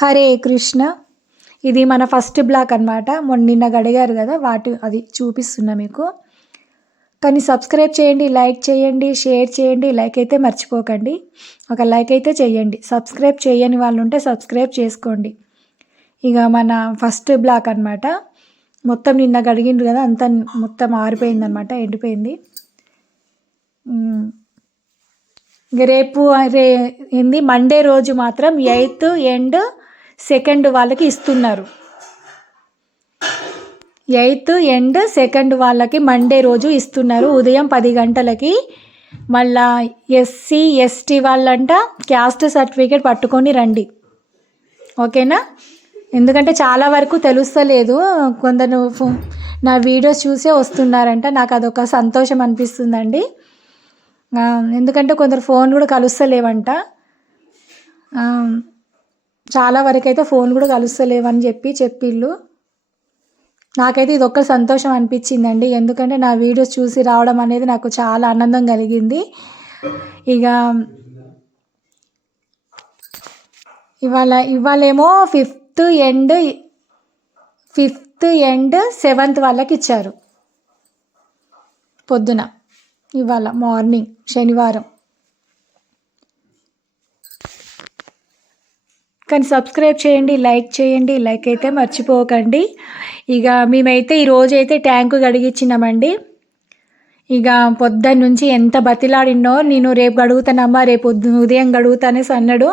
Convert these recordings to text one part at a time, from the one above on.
హరే కృష్ణ. ఇది మన first black అనమాట. నిన్న గడిగారు కదా, అది చూపిస్తున్నా మీకు. కానీ సబ్స్క్రైబ్ చేయండి, లైక్ చేయండి, షేర్ చేయండి. లైక్ అయితే మర్చిపోకండి, ఒక లైక్ అయితే చేయండి. సబ్స్క్రైబ్ చేయని వాళ్ళు ఉంటే సబ్స్క్రైబ్ చేసుకోండి. ఇక మన ఫస్ట్ బ్లాక్ అనమాట. మొత్తం నిన్న గడిగిండ్రు కదా, అంతా మొత్తం ఆరిపోయింది అనమాట, ఎండిపోయింది. ఇక రేపు ఏంది మండే రోజు మాత్రం 8th అండ్ 2nd వాళ్ళకి ఇస్తున్నారు. 8th అండ్ 2nd వాళ్ళకి మండే రోజు ఇస్తున్నారు ఉదయం 10 గంటలకి. మళ్ళా ఎస్సీ ఎస్టీ వాళ్ళంట క్యాస్ట్ సర్టిఫికేట్ పట్టుకొని రండి, ఓకేనా? ఎందుకంటే చాలా వరకు తెలుస్తలేదు, కొందరు నా వీడియోస్ చూసే వస్తున్నారంట. నాకు అదొక సంతోషం అనిపిస్తుందండి. ఎందుకంటే కొందరు ఫోన్ కూడా కలుస్తలేవంట. చాలా వరకు అయితే ఫోన్ కూడా కలుస్తలేవని చెప్పిళ్ళు. నాకైతే ఇది ఒక్క సంతోషం అనిపించిందండి, ఎందుకంటే నా వీడియోస్ చూసి రావడం అనేది నాకు చాలా ఆనందం కలిగింది. ఇక ఇవాళేమో 5th అండ్ 7th వాళ్ళకి ఇచ్చారు పొద్దున, ఇవాళ మార్నింగ్, శనివారం. కానీ సబ్స్క్రైబ్ చేయండి, లైక్ చేయండి. లైక్ అయితే మర్చిపోకండి. ఇక మేమైతే ఈరోజు అయితే ట్యాంకు గడిగించినామండి. ఇక పొద్దున్న నుంచి ఎంత బతిలాడినో, నేను రేపు గడుగుతానమ్మా, రేపు ఉదయం గడుగుతానేసి అన్నాడు.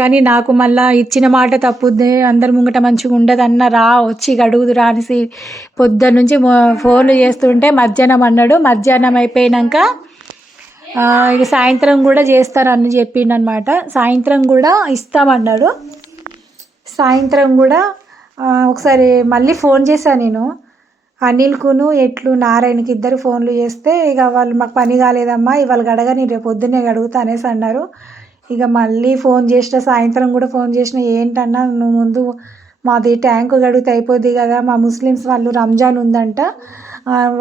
కానీ నాకు మళ్ళీ ఇచ్చిన మాట తప్పుద్ది, అందరి ముంగట మంచిగా ఉండదు అన్న, వచ్చి గడుగుదు రానిసి పొద్దున్న నుంచి ఫోన్లు చేస్తుంటే మధ్యాహ్నం అన్నాడు. మధ్యాహ్నం అయిపోయాక ఇక సాయంత్రం కూడా చేస్తారని చెప్పిండనమాట. సాయంత్రం కూడా ఇస్తామన్నాడు. సాయంత్రం కూడా ఒకసారి మళ్ళీ ఫోన్ చేశాను నేను, అనిల్కును నారాయణకి, ఇద్దరు ఫోన్లు చేస్తే ఇక వాళ్ళు మాకు పని కాలేదమ్మా ఇవాళ గడగా, నేను రేపు పొద్దున్నే గడుగుతా అనేసి అన్నారు. ఇక మళ్ళీ ఫోన్ చేసిన, సాయంత్రం కూడా ఫోన్ చేసిన, ఏంటన్నా నువ్వు ముందు మాది ట్యాంకు గడిగితే అయిపోద్ది కదా, మా ముస్లిమ్స్ వాళ్ళు రంజాన్ ఉందంట,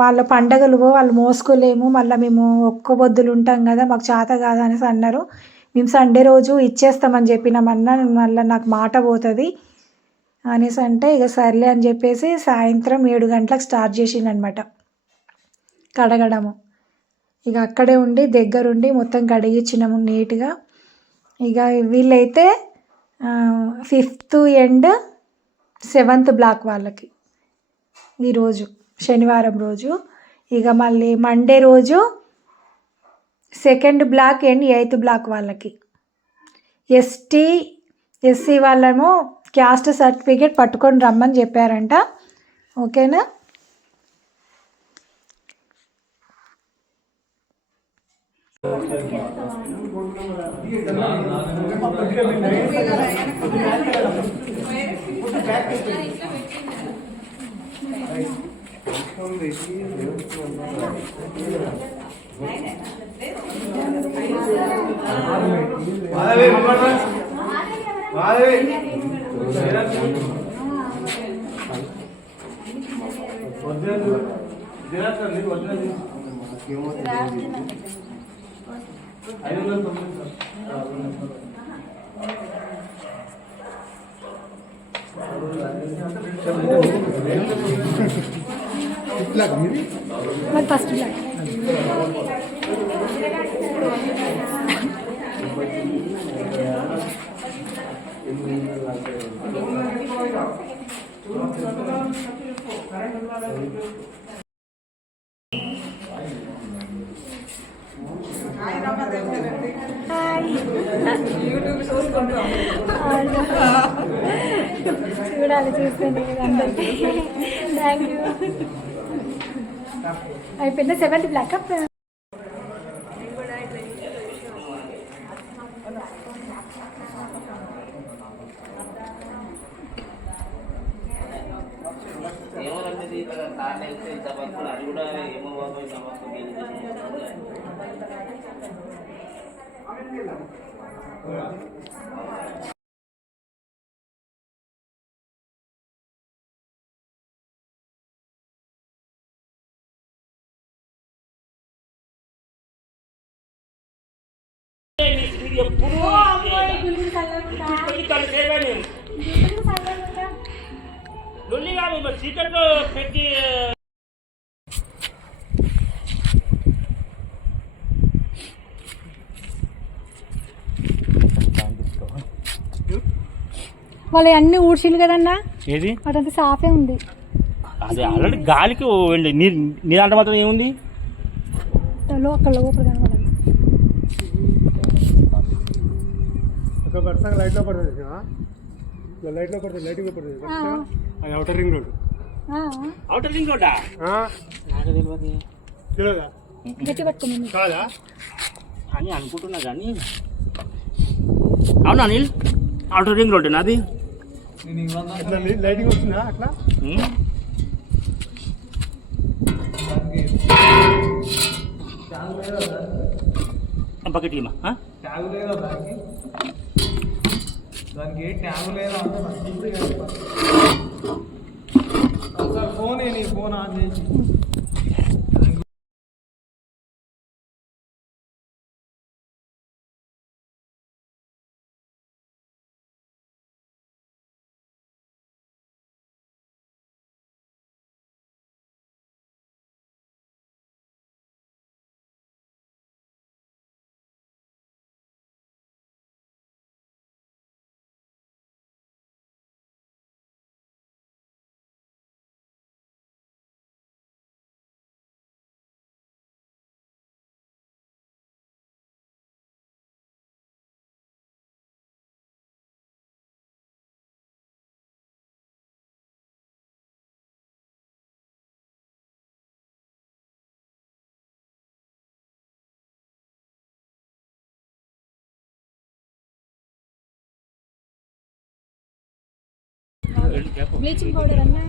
వాళ్ళ పండగలు వాళ్ళు మోసుకోలేము, మళ్ళీ మేము ఒక్క బొద్దులు ఉంటాం కదా, మాకు చేత కాదు అనేసి అన్నారు. మేము సండే రోజు ఇచ్చేస్తామని చెప్పినామన్నా, మళ్ళీ నాకు మాట పోతుంది అనేసి అంటే ఇక సర్లే అని చెప్పేసి సాయంత్రం 7 గంటలకు స్టార్ట్ చేసిండనమాట కడగడము. ఇక అక్కడే ఉండి దగ్గరుండి మొత్తం కడిగించినాము నీట్గా. ఇక వీళ్ళైతే 5th అండ్ 7th బ్లాక్ వాళ్ళకి ఈరోజు శనివారం రోజు. ఇక మళ్ళీ మండే రోజు 2nd block and 8th block వాళ్ళకి. ఎస్సీ వాళ్ళేమో క్యాస్ట్ సర్టిఫికేట్ పట్టుకొని రమ్మని చెప్పారంట, ఓకేనా? ఫస్ట్ బ్లాక్ చూడాలి, చూస్తాను అందరికీ. Thank you. అయిపోయిందా 7th బ్లాక్? ఎప్పుడు వాళ్ళు అన్ని ఊడ్చిలు కదన్నా, ఏది అదంతా సాఫే ఉంది. అదే ఆల్రెడీ గాలికి నీ దాంట్లో మాత్రం ఏముంది? అక్కడ లోపల కనబడాలి. లైట్లో పడుతుంది, లైట్లో పడుతుంది, లైటింగ్ పడుతుంది. అది outer ring road. Outer ring రోడ్డా? నాకు తెలియదా? గట్టి పట్టుకున్నాను కాదా అని అనుకుంటున్నా కానీ అవునా అనిల్? అవుటర్ రింగ్ రోడ్ అది లైటింగ్ వస్తుందా అట్లా? బకెట్ ఇమ్మా. దానికి ట్యాబ్ లేదా ఫోన్ నీ ఫోన్ ఆన్ చేసి బ్లీచింగ్ పౌడర్ అన్నా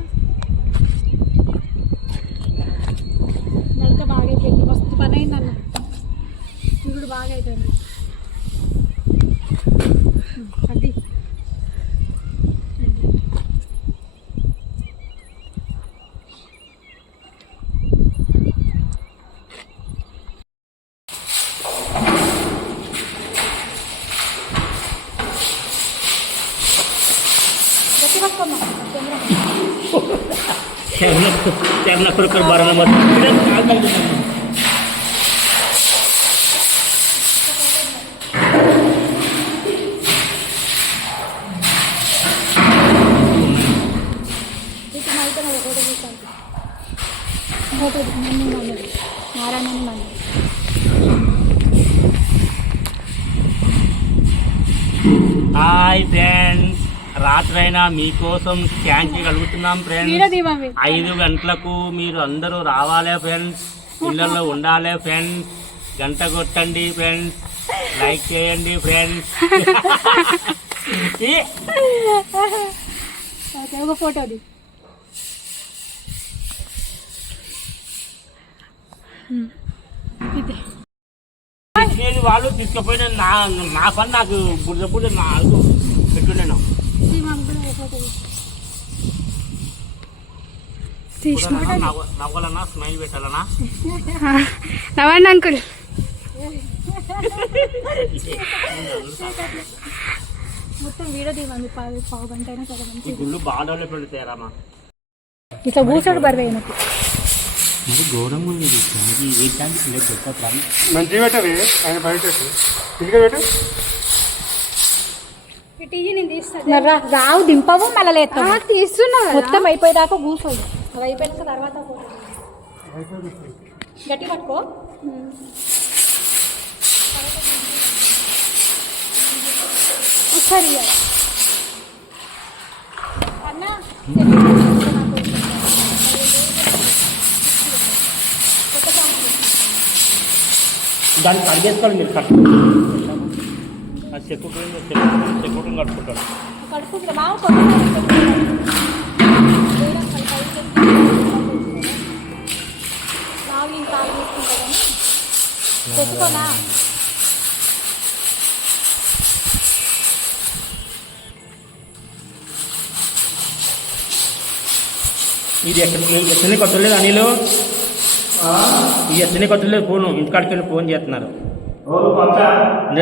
నడక బాగా అయిపోయింది. మస్తు పని అయింది అన్న, ఇప్పుడు బాగా అవుతుంది. అది त्यांना खरोखर 12 नंबर హాయ్ ఫ్రెండ్స్, రాత్రైనా మీకోసం స్కాన్ చేయగలుగుతున్నాం ఫ్రెండ్స్. 5 గంటలకు మీరు అందరూ రావాలే ఫ్రెండ్స్, ఇళ్ళల్లో ఉండాలి ఫ్రెండ్స్. గంట కొట్టండి ఫ్రెండ్స్, లైక్ చేయండి ఫ్రెండ్స్. ఒక ఫోటోది వాళ్ళు తీసుకుపోయిన నా పని నాకు బుడ్డ నాకు పెట్టున్నాను. నవ్వాలన్నా స్మైల్ పెట్టాలన్నా? నవ్వండి అంకుల్. మొత్తం వీడియో తీయండి, పావు గంట అయినా సరే. ఈ గుళ్ళు బాగా డెవలప్మెంట్ తయారమ్మా. ఇట్లా కూర్చోడు బర్రె నాకు ఘోరంగా ఉంది. మంచిగా పెట్టవి ఆయన బయట ఇంటికి పెట్టు. రావు దింపవు మళ్ళీ లేదు తీస్తున్నా. మొత్తం అయిపోయేదాకా కూర్చోదు, అది అయిపోయినాక తర్వాత గట్టి పట్టుకో. ఒకసారి అన్నా దాన్ని కట్ చేసుకోవాలి మీరు. అది చెప్పుకుంటూ కట్టుకుంటాడు. కడుపుకుంటా తెచ్చుకోనా? ఇది ఎట్లనే కొట్టలేదు అనిలు, ఇది ఎట్లనే కొట్టలేదు. ఫోను ఇంటికాడికి వెళ్ళి ఫోన్ చేస్తున్నారు.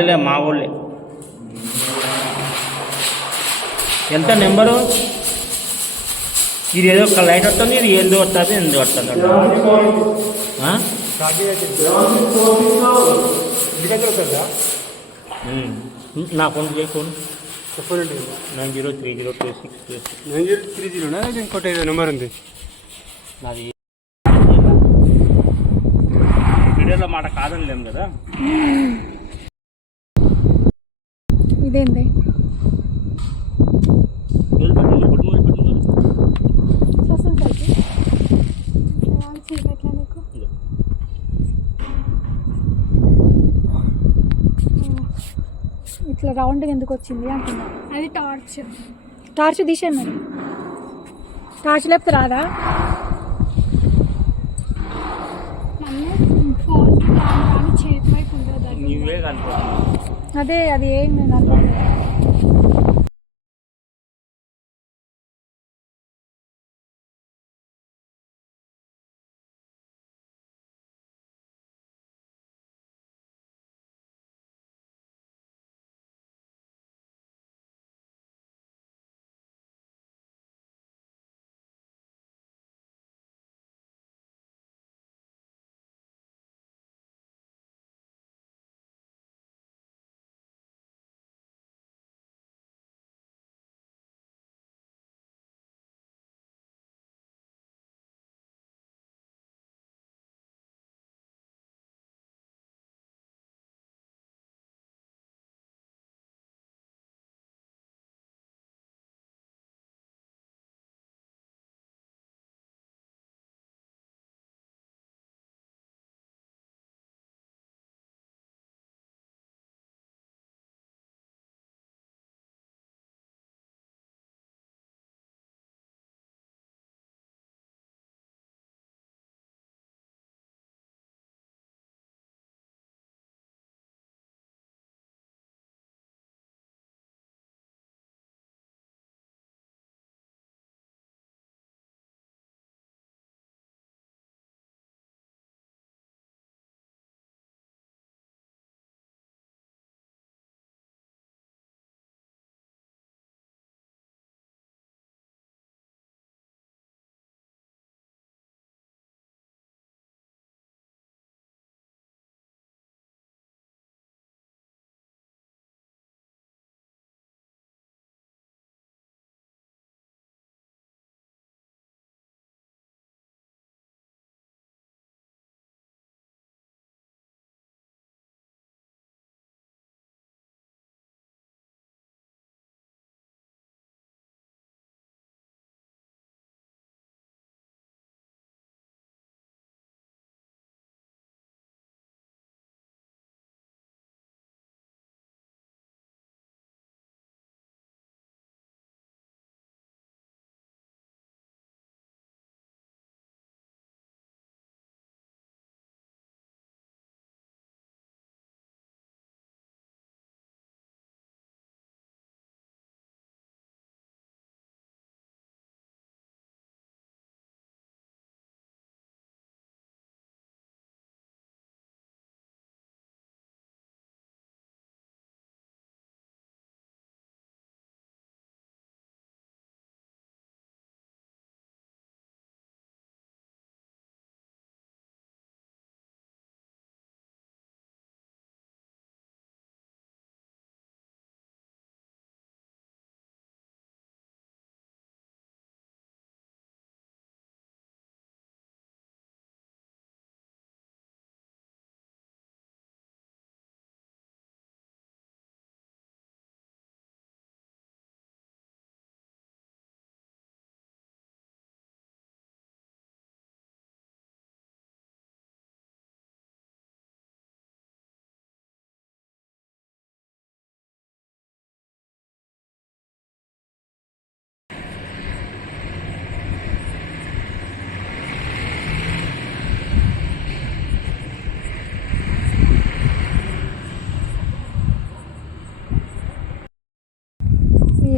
లే మా ఊళ్ళే ఎంత నెంబరు? ఇది ఏదో ఒక లైట్ వస్తుంది, ఇది ఏందో వస్తుంది, ఎందుకు వస్తుంది ఆ? నా ఫోన్ చేయి, ఫోన్ చెప్పండి. 903026 9030 ఇంకోటి ఏదో నెంబర్ ఉంది. నాది వీడియోలో మాట కాదని లేము కదా. ఇదేంది ఇట్లా రౌండ్గా ఎందుకు వచ్చింది అంటున్నా. అది టార్చ్. టార్చ్ తీసే మరి, టార్చ్ లేకపోతే రాదా? ఫోన్ కానీ చేతి వైపు ఉండదు. నువ్వే కనుకో. అదే అది ఏం నేను అర్థం కాదు.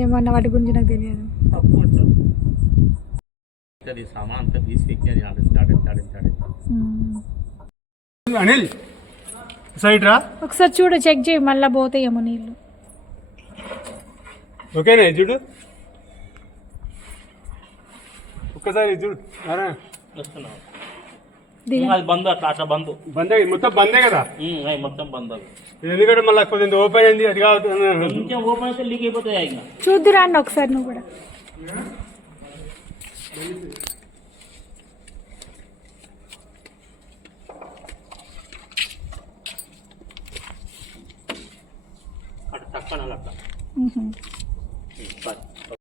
ఏమన్నా వాటి గురించి నాకు తెలియదు. సామాన్ అంతా తీసి అనిల్ సైడ్ రా, ఒకసారి చూడు, చెక్ చేయి, మళ్ళీ పోతాయేమో నీళ్ళు. ఓకేనా చూడు. ఒక్కసారి చూడు నారాయణ వస్తున్నావు దిగ అది బంద్ అట్లా అట్లా బంద్ బందే మొత్తం బందే కదా అది మొత్తం బంద్ అది ఎందుకంటే మళ్ళీ కొంచెం ఓపెన్ అయింది అది కాదు కొంచెం ఓపెన్ అయితే లీక్ అయిపోతాయి ఇంకా చూద్దురా అండి ఒకసారి నువ్వు కూడా అటు తక్కువ అట్లా మ్హూ.